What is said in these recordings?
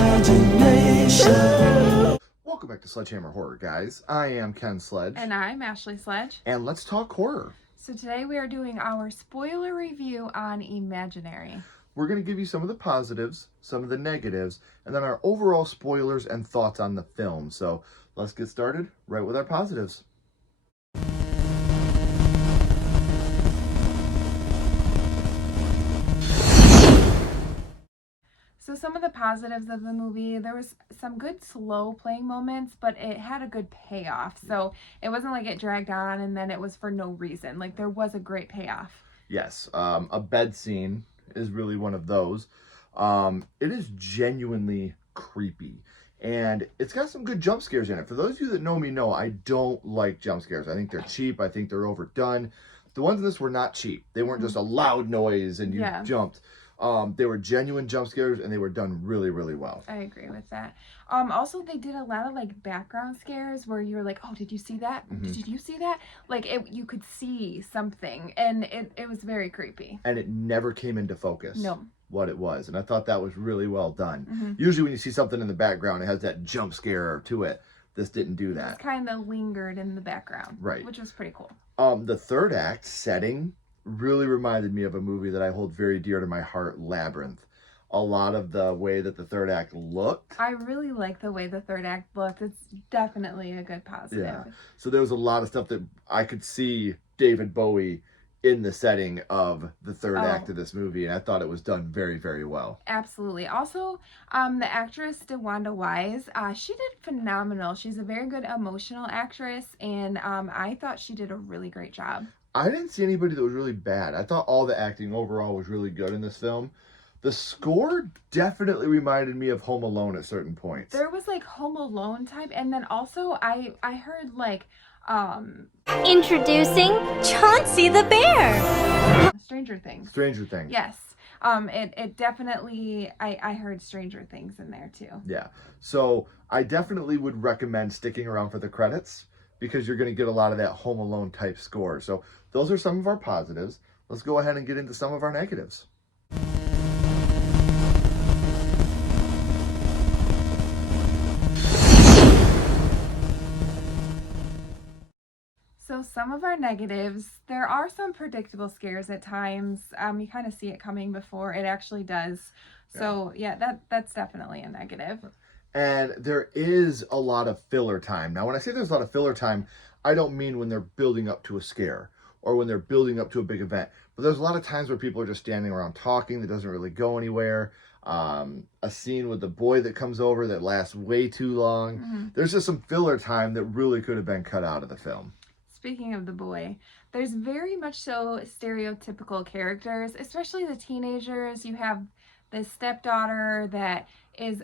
imagination. Welcome back to Sledgehammer Horror, guys. I am Ken Sledge. And I'm Ashley Sledge. And let's talk horror. So today we are doing our spoiler review on Imaginary. We're going to give you some of the positives, some of the negatives, and then our overall spoilers and thoughts on the film. So let's get started right with our positives. So some of the positives of the movie, there was some good slow playing moments, but it had a good payoff. So it wasn't like it dragged on and then it was for no reason. Like there was a great payoff. Yes, a bed scene is really one of those. It is genuinely creepy. And it's got some good jump scares in it. For those of you that know me know, I don't like jump scares. I think they're cheap. I think they're overdone. The ones in this were not cheap. They weren't just a loud noise and you jumped. They were genuine jump scares and they were done really, really well. I agree with that. Also, they did a lot of like background scares where you were like, oh, did you see that? Mm-hmm. Did you see that? Like you could see something and it was very creepy. And it never came into focus. No. What it was. And I thought that was really well done. Mm-hmm. Usually when you see something in the background, it has that jump scare to it. This didn't do that. It kind of lingered in the background. Right. Which was pretty cool. The third act setting really reminded me of a movie that I hold very dear to my heart, Labyrinth. A lot of the way that the third act looked. I really like the way the third act looked. It's definitely a good positive. Yeah. So there was a lot of stuff that I could see David Bowie in the setting of the third act of this movie, and I thought it was done very, very well. Absolutely. Also, the actress DeWanda Wise, she did phenomenal. She's a very good emotional actress, and I thought she did a really great job. I didn't see anybody that was really bad. I thought all the acting overall was really good in this film. The score definitely reminded me of Home Alone at certain points. There was like Home Alone type, and then also I heard like introducing Chauncey the Bear. Stranger Things. Stranger Things. Yes. It definitely, I heard Stranger Things in there too. Yeah. So I definitely would recommend sticking around for the credits because you're going to get a lot of that Home Alone type score. So those are some of our positives. Let's go ahead and get into some of our negatives. So some of our negatives, there are some predictable scares at times. You kind of see it coming before it actually does. So yeah, that's definitely a negative. And there is a lot of filler time. Now, when I say there's a lot of filler time, I don't mean when they're building up to a scare or when they're building up to a big event. But there's a lot of times where people are just standing around talking that doesn't really go anywhere. A scene with the boy that comes over that lasts way too long. Mm-hmm. There's just some filler time that really could have been cut out of the film. Speaking of the boy, there's very much so stereotypical characters, especially the teenagers. You have this stepdaughter that is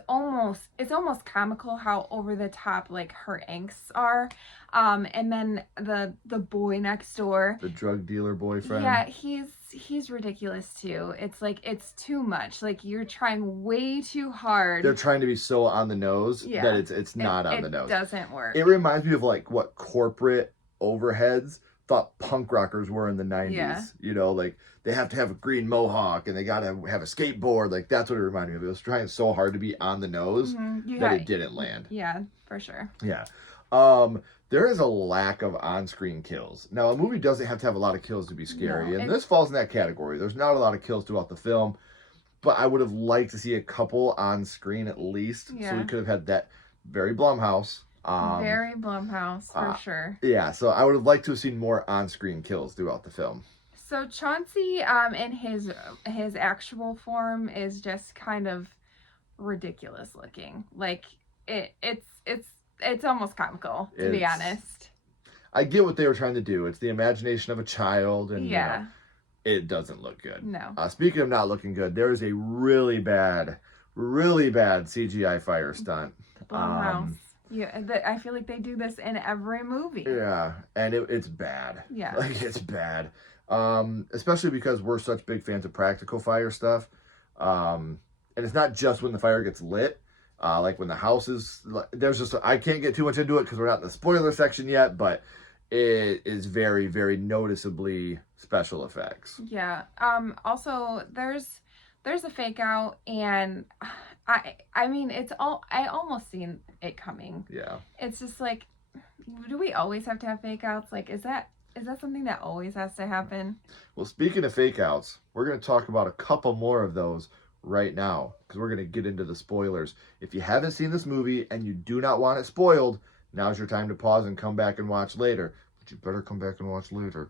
it's almost comical how over the top like her angsts are. And then the boy next door, the drug dealer boyfriend. Yeah, he's ridiculous too. It's like it's too much. Like you're trying way too hard. They're trying to be so on the nose that it's not on the nose. It doesn't work. It reminds me of like what corporate overheads thought punk rockers were in the 90s. Yeah. You know, like they have to have a green mohawk and they got to have a skateboard. Like that's what it reminded me of. It was trying so hard to be on the nose that it didn't land. Yeah, for sure. Yeah. There is a lack of on-screen kills. Now, a movie doesn't have to have a lot of kills to be scary, and this falls in that category. There's not a lot of kills throughout the film, but I would have liked to see a couple on screen at least. Yeah. So we could have had that very Blumhouse. Very Blumhouse, for sure. Yeah, so I would have liked to have seen more on-screen kills throughout the film. So Chauncey, in his actual form, is just kind of ridiculous looking. Like it's almost comical, to be honest. I get what they were trying to do. It's the imagination of a child, and yeah, it doesn't look good. No. Speaking of not looking good, there is a really bad CGI fire stunt. Blumhouse. Yeah, I feel like they do this in every movie. Yeah, and it's bad. Yeah. Like, it's bad. Especially because we're such big fans of practical fire stuff. And it's not just when the fire gets lit. Like when the house is... There's just... I can't get too much into it because we're not in the spoiler section yet, but it is very, very noticeably special effects. Yeah. Also, there's a fake out, and I mean, I almost seen it coming. Yeah. It's just like, do we always have to have fake outs? Like, is that something that always has to happen? Well, speaking of fake outs, we're going to talk about a couple more of those right now because we're going to get into the spoilers. If you haven't seen this movie and you do not want it spoiled, now's your time to pause and come back and watch later. But you better come back and watch later.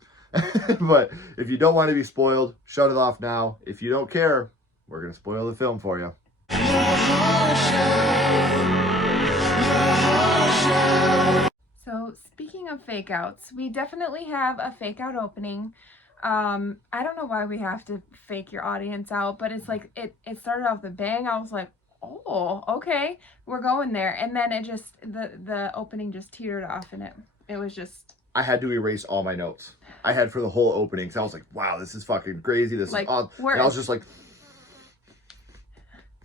But if you don't want to be spoiled, shut it off now. If you don't care, we're going to spoil the film for you. So speaking of fake outs, we definitely have a fake out opening. I don't know why we have to fake your audience out, but it's like it started off the bang. I was like, oh, okay, we're going there. And then it just the opening just teetered off, and it was just, I had to erase all my notes I had for the whole opening because I was like, wow, this is fucking crazy. This like, is awesome. And I was just like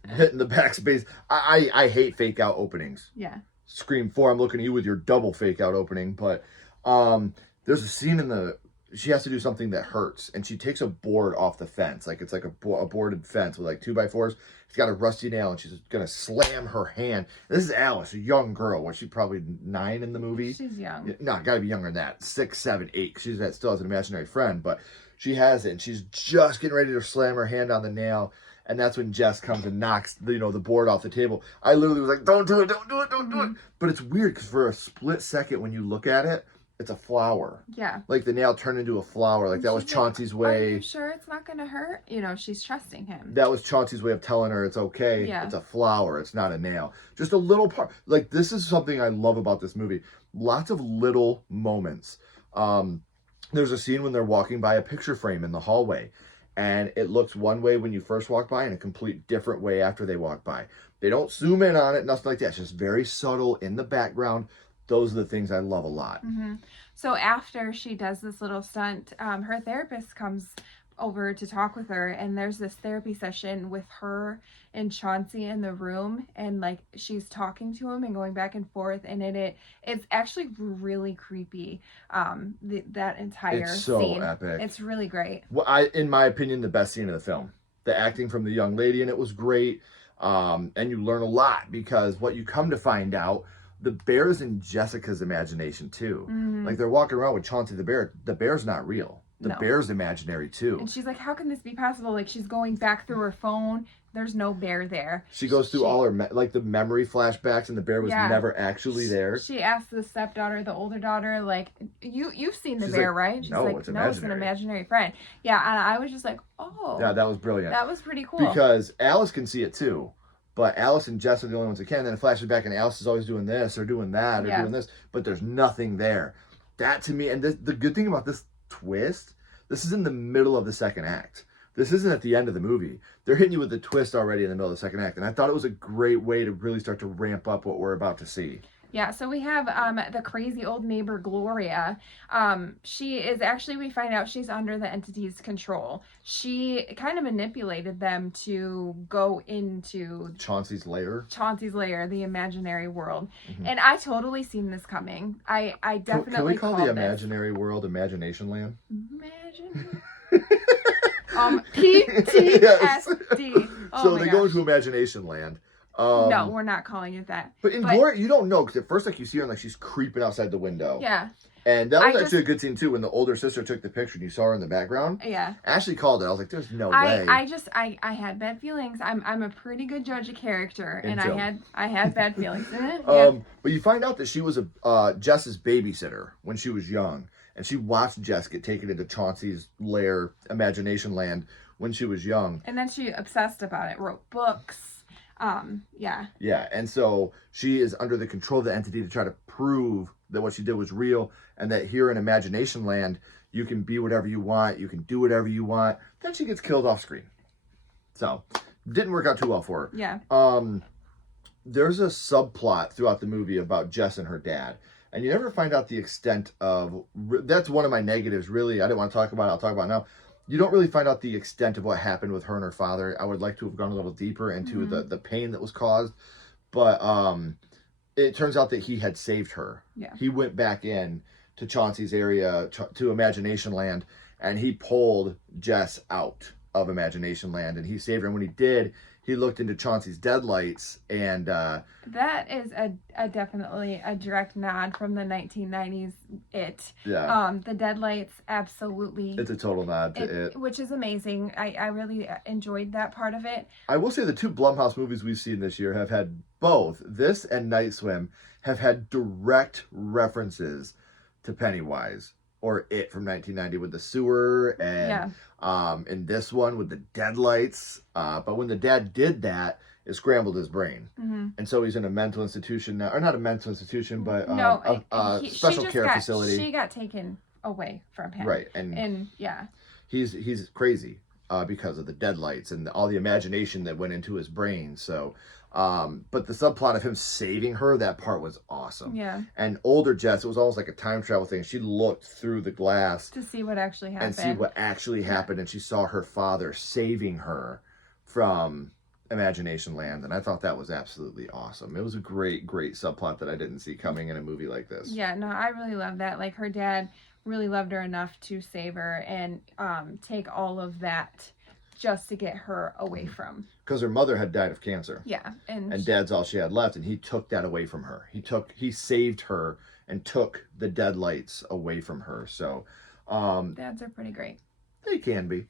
hitting the backspace. I hate fake out openings. yeah. Scream 4, I'm looking at you with your double fake out opening, but there's a scene she has to do something that hurts, and she takes a board off the fence, like it's like a boarded fence with like 2x4s. She's got a rusty nail, and she's gonna slam her hand. This is Alice, a young girl. She's probably 9 in the movie. She's young. No, gotta be younger than that. 6, 7, 8. She's still has an imaginary friend, but she has it, and she's just getting ready to slam her hand on the nail. And that's when Jess comes and knocks the board off the table. I literally was like, don't do it, don't do it, don't do it. But it's weird because for a split second when you look at it, it's a flower. Yeah. Like the nail turned into a flower. Like that was Chauncey's way. Are you sure it's not going to hurt? She's trusting him. That was Chauncey's way of telling her it's okay. Yeah. It's a flower. It's not a nail. Just a little part. Like this is something I love about this movie. Lots of little moments. There's a scene when they're walking by a picture frame in the hallway. And it looks one way when you first walk by and a complete different way after they walk by. They don't zoom in on it, nothing like that. It's just very subtle in the background. Those are the things I love a lot. Mm-hmm. So after she does this little stunt, her therapist comes over to talk with her, and there's this therapy session with her and Chauncey in the room, and like she's talking to him and going back and forth, and it's actually really creepy. That entire It's so scene. epic. It's really great. Well, in my opinion, the best scene of the film. The acting from the young lady in it was great, and you learn a lot because what you come to find out, the bear's in Jessica's imagination too. Mm-hmm. Like they're walking around with Chauncey the bear. The bear's not real. The No. bear's imaginary too. And she's like, how can this be possible? Like she's going back through her phone. There's no bear there. She goes through all her the memory flashbacks, and the bear was never actually there. She asked the stepdaughter, the older daughter, like, you've seen the She's bear, like, right? She's no, like, it's no, it's an imaginary friend. Yeah, and I was just like, oh. Yeah, that was brilliant. That was pretty cool. Because Alice can see it too. But Alice and Jess are the only ones that can. Then it flashes back, and Alice is always doing this or doing that or doing this. But there's nothing there. That to me, and the good thing about this twist, this is in the middle of the second act. This isn't at the end of the movie. They're hitting you with the twist already in the middle of the second act. And I thought it was a great way to really start to ramp up what we're about to see. Yeah, so we have the crazy old neighbor, Gloria. She is actually, we find out she's under the entity's control. She kind of manipulated them to go into Chauncey's lair, the imaginary world. Mm-hmm. And I totally seen this coming. I definitely Can we call the this imaginary world Imagination Land? Imagine. PTSD. Yes. Oh so my they gosh. go into Imagination Land. No, we're not calling it that. But Gloria, you don't know, because at first, like, you see her and like she's creeping outside the window. Yeah. And that was actually a good scene too, when the older sister took the picture and you saw her in the background. Yeah. Ashley called it. I was like, "There's no way." I had bad feelings. I'm a pretty good judge of character, and I had bad feelings in it. But you find out that she was Jess's babysitter when she was young, and she watched Jess get taken into Chauncey's lair, Imagination Land, when she was young. And then she obsessed about it. Wrote books. Yeah. Yeah, and so she is under the control of the entity to try to prove that what she did was real, and that here in Imagination Land, you can be whatever you want, you can do whatever you want. Then she gets killed off screen. So, didn't work out too well for her. Yeah. There's a subplot throughout the movie about Jess and her dad, and you never find out the extent of, that's one of my negatives, really. I didn't want to talk about it, I'll talk about it now. You don't really find out the extent of what happened with her and her father. I would like to have gone a little deeper into the pain that was caused. But it turns out that he had saved her. Yeah. He went back in to Chauncey's area, to Imagination Land, and he pulled Jess out of Imagination Land. And he saved her. And when he did, he looked into Chauncey's deadlights, and that is a definitely a direct nod from the 1990s It. yeah, The deadlights, absolutely. it's a total nod to it. Which is amazing. I really enjoyed that part of it. I will say the two Blumhouse movies we've seen this year have had both, this and Night Swim, have had direct references to Pennywise or It from 1990 with the sewer, and in this one with the deadlights. But when the dad did that, it scrambled his brain. Mm-hmm. And so he's in a mental institution now, or not a mental institution, but no, special care facility. She got taken away from him. Right. And yeah. He's crazy because of the deadlights and all the imagination that went into his brain. So, but the subplot of him saving her, that part was awesome. Yeah. And older Jess, it was almost like a time travel thing. She looked through the glass to see what actually happened. And see what actually happened. And she saw her father saving her from Imagination Land. And I thought that was absolutely awesome. It was a great, great subplot that I didn't see coming in a movie like this. Yeah, no, I really love that. Like, her dad really loved her enough to save her and take all of that just to get her away from. Because her mother had died of cancer. Yeah. And dad's all she had left, and he took that away from her. He saved her and took the deadlights away from her. So dads are pretty great. They can be.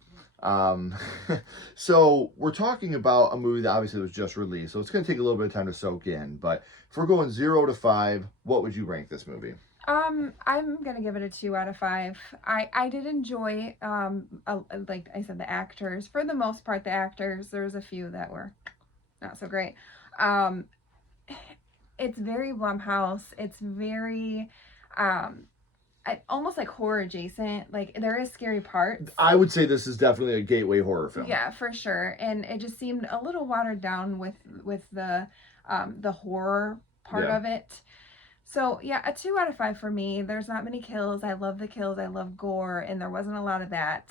So we're talking about a movie that obviously was just released, so it's going to take a little bit of time to soak in. But if we're going 0 to 5, what would you rank this movie? I'm gonna give it a 2 out of 5. I did enjoy, like I said, the actors. For the most part, the actors. There was a few that were not so great. It's very Blumhouse. It's very, almost like horror adjacent. Like, there is scary parts. I would say this is definitely a gateway horror film. Yeah, for sure. And it just seemed a little watered down with the horror part of it. So, yeah, a 2 out of 5 for me. There's not many kills. I love the kills. I love gore, and there wasn't a lot of that.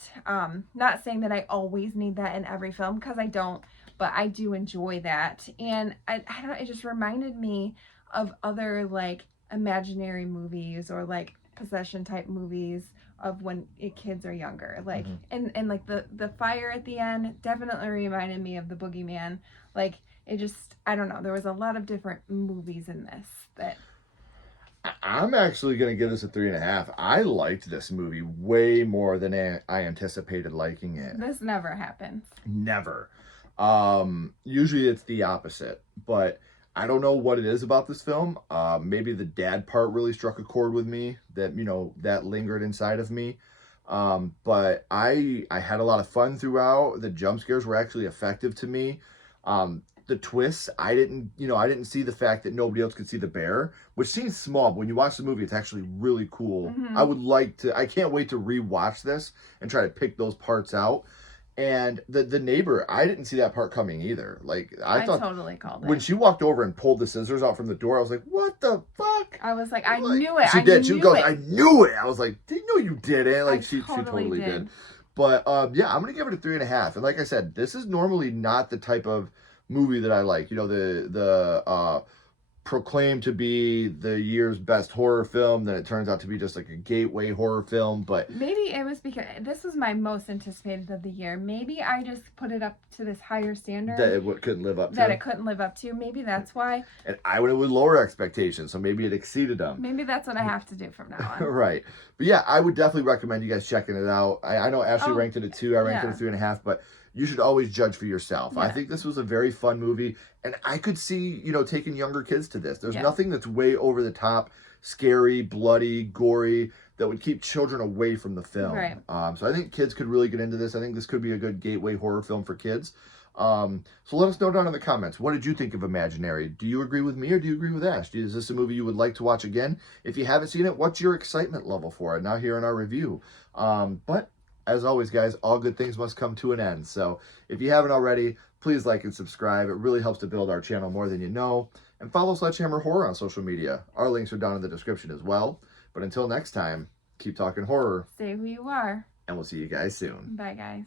Not saying that I always need that in every film, because I don't, but I do enjoy that. And I don't know, it just reminded me of other, like, imaginary movies or, like, possession-type movies of when kids are younger. Like, and like, the fire at the end definitely reminded me of the Boogeyman. Like, it just, I don't know, there was a lot of different movies in this that... I'm actually going to give this a 3.5. I liked this movie way more than I anticipated liking it. This never happens. Never. Usually it's the opposite, but I don't know what it is about this film. Maybe the dad part really struck a chord with me that, that lingered inside of me. But I had a lot of fun throughout. The jump scares were actually effective to me. The twists, I didn't see the fact that nobody else could see the bear, which seems small, but when you watch the movie, it's actually really cool. I can't wait to rewatch this and try to pick those parts out. And the neighbor, I didn't see that part coming either. Like, I thought totally called it. When she walked over and pulled the scissors out from the door, I was like, what the fuck? I was like, I knew it. She did. She goes, I knew it. I was like, no, you didn't. Like, she totally did. But yeah, I'm gonna give it a 3.5. And like I said, this is normally not the type of movie that I like. The proclaimed to be the year's best horror film, then it turns out to be just like a gateway horror film. But maybe it was because this was my most anticipated of the year. Maybe I just put it up to this higher standard that it couldn't live up to. Maybe that's why. And I went with lower expectations, so maybe it exceeded them. Maybe that's what I have to do from now on. Right. But yeah, I would definitely recommend you guys checking it out. I know Ashley ranked it a 2. I ranked it a 3.5, but you should always judge for yourself. Yeah. I think this was a very fun movie, and I could see, taking younger kids to this. There's nothing that's way over the top, scary, bloody, gory, that would keep children away from the film. Right. So I think kids could really get into this. I think this could be a good gateway horror film for kids. So let us know down in the comments. What did you think of Imaginary? Do you agree with me or do you agree with Ash? Is this a movie you would like to watch again? If you haven't seen it, what's your excitement level for it? Now here in our review. But as always, guys, all good things must come to an end. So if you haven't already, please like and subscribe. It really helps to build our channel more than you know. And follow Sledgehammer Horror on social media. Our links are down in the description as well. But until next time, keep talking horror. Stay who you are. And we'll see you guys soon. Bye, guys.